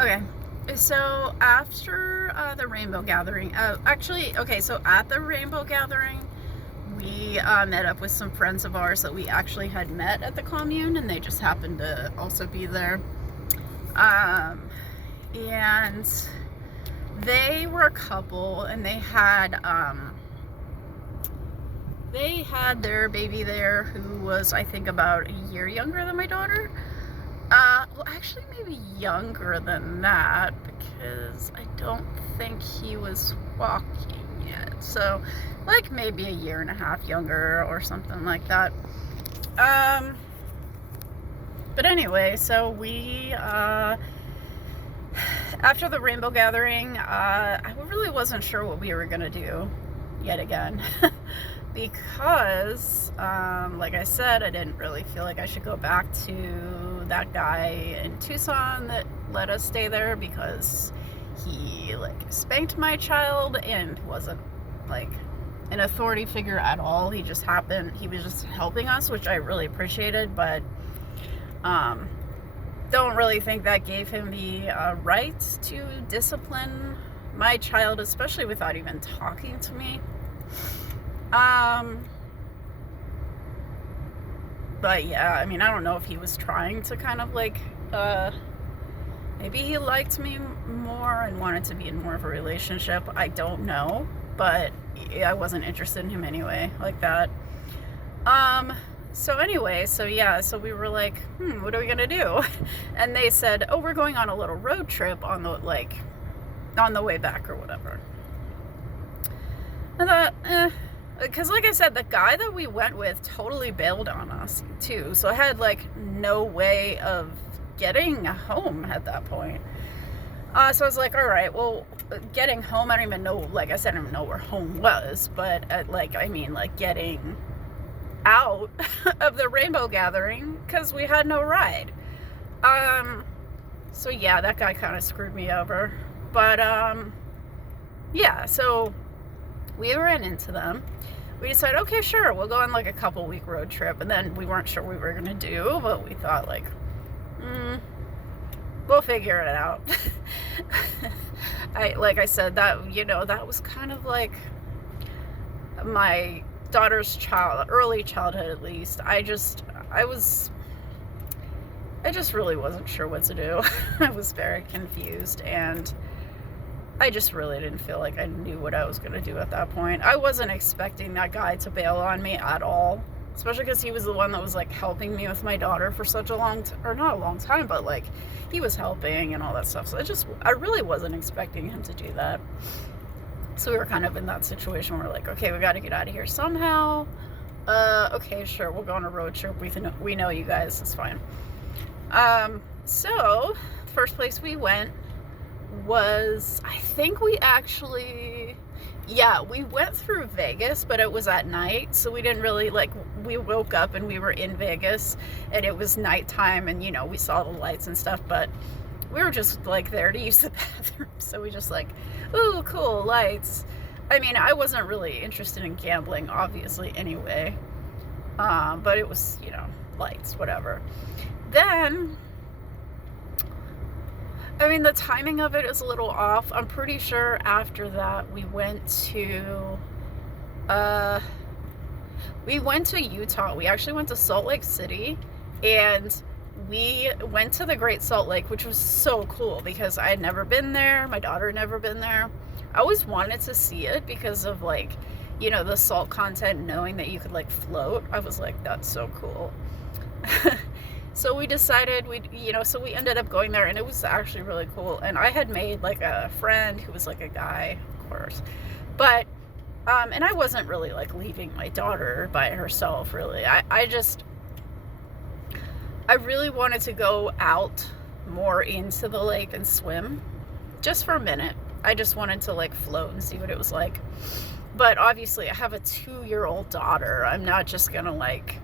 Okay. So after the Rainbow Gathering, so at the Rainbow Gathering, we met up with some friends of ours that we actually had met at the commune, and they just happened to also be there. And they were a couple, and they had their baby there, who was, I think, about a year younger than my daughter. Well, actually, maybe younger than that, because I don't think he was walking yet. So, like, maybe a year and a half younger or something like that. But anyway, so after the Rainbow Gathering, I really wasn't sure what we were gonna do yet again. Because, like I said, I didn't really feel like I should go back to that guy in Tucson that let us stay there, because he, like, spanked my child and wasn't, like, an authority figure at all. He was just helping us, which I really appreciated, but don't really think that gave him the right to discipline my child, especially without even talking to me. But yeah, I mean, I don't know if he was trying to kind of like, maybe he liked me more and wanted to be in more of a relationship. I don't know, but I wasn't interested in him anyway, like that. So anyway, so we were like, what are we gonna do? And they said, oh, we're going on a little road trip on the way back or whatever. I thought, because like I said, the guy that we went with totally bailed on us too, so I had like no way of getting home at that point. So I was like, all right, well, getting home, I don't even know, like I said, I don't even know where home was, but getting out of the Rainbow Gathering, because we had no ride. So yeah, that guy kind of screwed me over. But yeah, so we ran into them. We decided, okay, sure, we'll go on like a couple week road trip, and then we weren't sure what we were gonna do, but we thought like, we'll figure it out. Like I said, that was kind of like my daughter's early childhood, at least. I just really wasn't sure what to do. I was very confused, and I just really didn't feel like I knew what I was going to do at that point. I wasn't expecting that guy to bail on me at all, especially because he was the one that was like helping me with my daughter for such a or not a long time, but like he was helping and all that stuff. So I really wasn't expecting him to do that. So we were kind of in that situation where we're like, okay, we got to get out of here somehow. Okay, sure, we'll go on a road trip. We know you guys, it's fine. So the first place we went was, I think we went through Vegas, but it was at night, so we didn't really, like, we woke up and we were in Vegas, and it was nighttime, and, we saw the lights and stuff, but we were just, like, there to use the bathroom, so we just, like, ooh, cool, lights. I mean, I wasn't really interested in gambling, obviously, anyway, but it was, lights, whatever. Then, I mean, the timing of it is a little off. I'm pretty sure after that we went to Utah. We actually went to Salt Lake City, and we went to the Great Salt Lake, which was so cool because I had never been there. My daughter had never been there. I always wanted to see it because of, like, the salt content, knowing that you could, like, float. I was like, that's so cool. So we decided so we ended up going there, and it was actually really cool. And I had made, like, a friend who was, like, a guy, of course. But, and I wasn't really, like, leaving my daughter by herself, really. I really wanted to go out more into the lake and swim, just for a minute. I just wanted to, like, float and see what it was like. But obviously, I have a 2-year-old daughter. I'm not just gonna, like,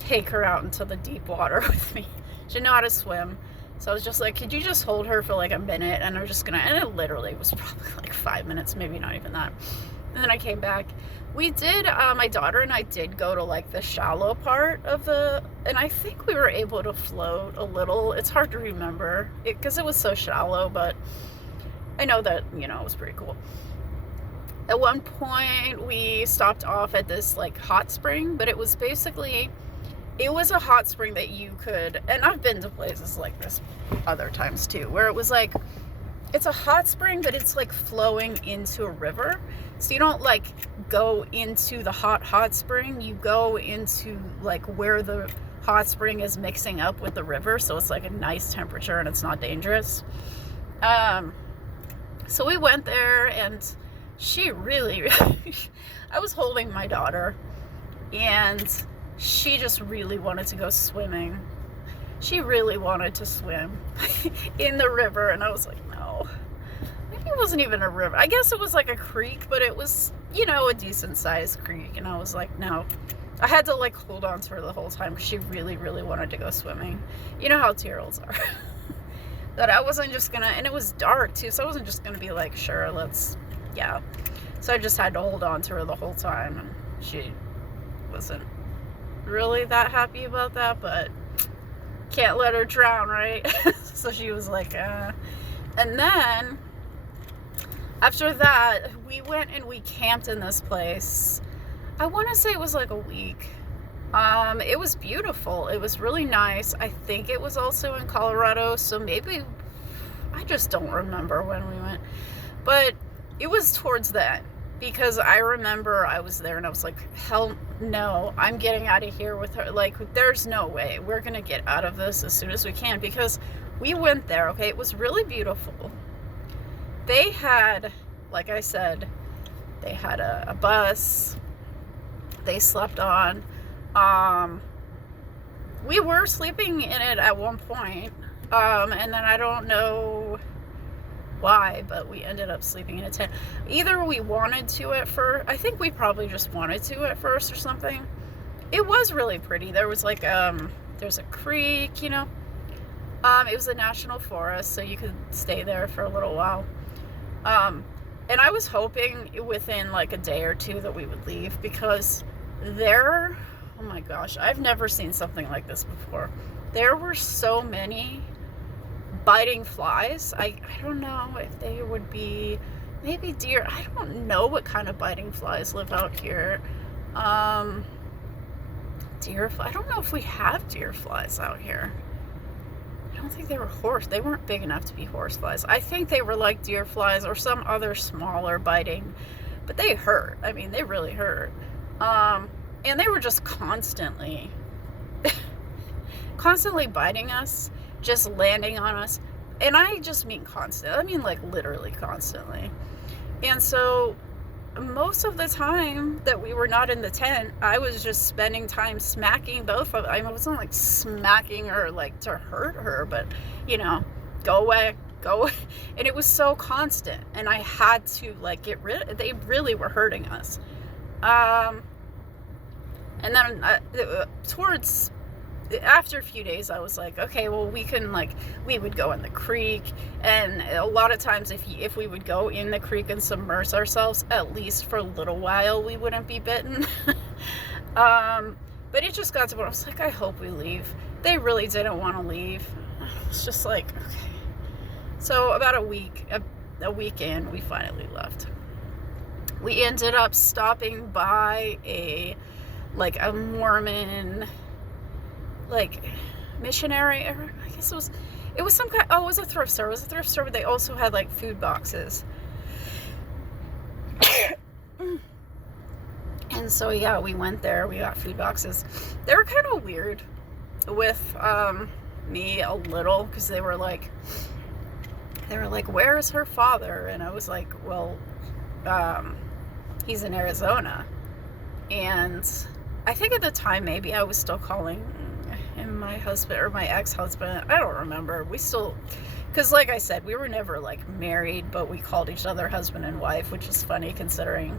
take her out into the deep water with me. She didn't know how to swim. So I was just like, could you just hold her for like a minute? And I'm just gonna, and it literally was probably like 5 minutes, maybe not even that. And then I came back. We did, my daughter and I did go to like the shallow part of and I think we were able to float a little. It's hard to remember because it was so shallow, but I know that, it was pretty cool. At one point we stopped off at this like hot spring, but it was a hot spring that you could, and I've been to places like this other times too, where it was like, it's a hot spring, but it's like flowing into a river. So you don't like go into the hot spring, you go into like where the hot spring is mixing up with the river. So it's like a nice temperature and it's not dangerous. So we went there and she really, I was holding my daughter and she just really wanted to go swimming. She really wanted to swim in the river, and I was like, no. Maybe it wasn't even a river. I guess it was like a creek, but it was, a decent sized creek, and I was like, no. I had to like hold on to her the whole time because she really, really wanted to go swimming. You know how 2-year-olds are. That I wasn't just gonna, and it was dark too, so I wasn't just gonna be like, sure, yeah. So I just had to hold on to her the whole time, and she wasn't really that happy about that, but can't let her drown, right? So she was like, And then after that, we went and we camped in this place. I want to say it was like a week. It was beautiful. It was really nice. I think it was also in Colorado, so maybe, I just don't remember when we went, but it was towards that. Because I remember I was there and I was like, hell no, I'm getting out of here with her. Like, there's no way. We're going to get out of this as soon as we can. Because we went there, okay? It was really beautiful. They had, like I said, they had a bus. They slept on. We were sleeping in it at one point. And then I don't know why, but we ended up sleeping in a tent. Either we wanted to at first, I think we probably just wanted to at first or something. It was really pretty. There was like there's a creek, it was a national forest, so you could stay there for a little while. And I was hoping within like a day or two that we would leave, because oh my gosh, I've never seen something like this before. There were so many biting flies. I don't know if they would be maybe deer. I don't know what kind of biting flies live out here. Deer. I don't know if we have deer flies out here. I don't think they weren't big enough to be horse flies. I think they were like deer flies or some other smaller biting, but they hurt. I mean, they really hurt. And they were just constantly biting us, just landing on us. And I just mean constant. I mean like literally constantly. And so most of the time that we were not in the tent, I was just spending time smacking both of them. I wasn't like smacking her like to hurt her, but go away. And it was so constant, and I had to like get rid of, they really were hurting us. And then after a few days, I was like, okay, well, we would go in the creek, and a lot of times if we would go in the creek and submerge ourselves, at least for a little while, we wouldn't be bitten. But it just got to where I was like, I hope we leave. They really didn't want to leave. It's just like, okay. So about a week in, we finally left. We ended up stopping by a Mormon missionary, or I guess it was some kind, it was a thrift store. It was a thrift store, but they also had like food boxes. And so yeah, we went there, we got food boxes. They were kind of weird with me a little, because they were like, where is her father? And I was like, well, he's in Arizona. And I think at the time maybe I was still calling him my husband or my ex-husband. I don't remember. We still, because like I said, we were never like married, but we called each other husband and wife, which is funny considering,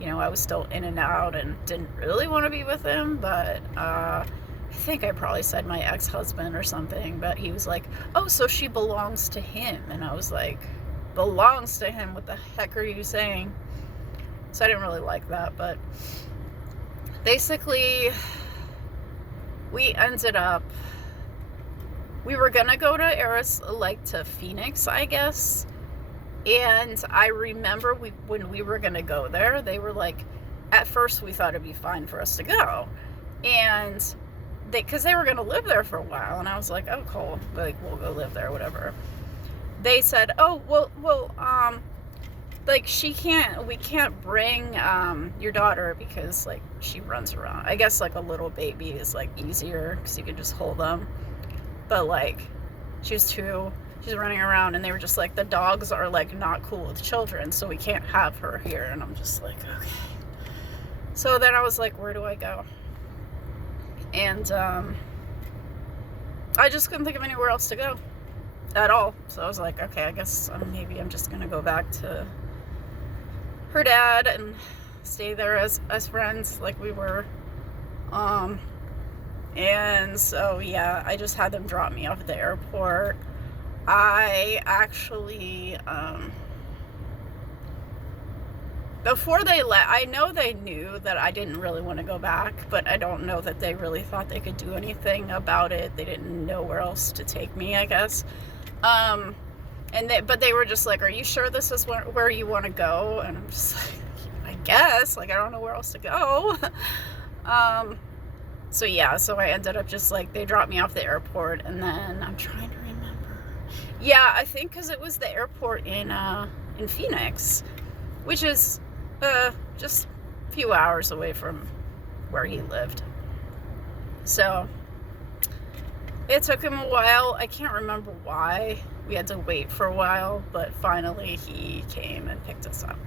I was still in and out and didn't really want to be with him. But I think I probably said my ex-husband or something, but he was like, oh, so she belongs to him. And I was like, belongs to him? What the heck are you saying? So I didn't really like that, but basically we ended up, we were gonna go to to Phoenix, I guess. And I remember when we were gonna go there, they were like, at first we thought it'd be fine for us to go, and because they were gonna live there for a while, and I was like, oh cool, like we'll go live there, whatever. They said, oh well, like we can't bring your daughter because like she runs around. I guess like a little baby is like easier because you can just hold them, but like she's running around, and they were just like, the dogs are like not cool with children, so we can't have her here. And I'm just like, okay. So then I was like, where do I go? And I just couldn't think of anywhere else to go at all. So I was like, okay, I guess maybe I'm just gonna go back to her dad and stay there as friends like we were. And so yeah, I just had them drop me off at the airport. I actually before they left, I know they knew that I didn't really want to go back, but I don't know that they really thought they could do anything about it. They didn't know where else to take me, I guess. But they were just like, are you sure this is where you want to go? And I'm just like, I guess, like, I don't know where else to go. So yeah, so I ended up just like, they dropped me off the airport, and then I'm trying to remember. Yeah, I think because it was the airport in Phoenix, which is just a few hours away from where he lived. So it took him a while. I can't remember why we had to wait for a while, but finally he came and picked us up.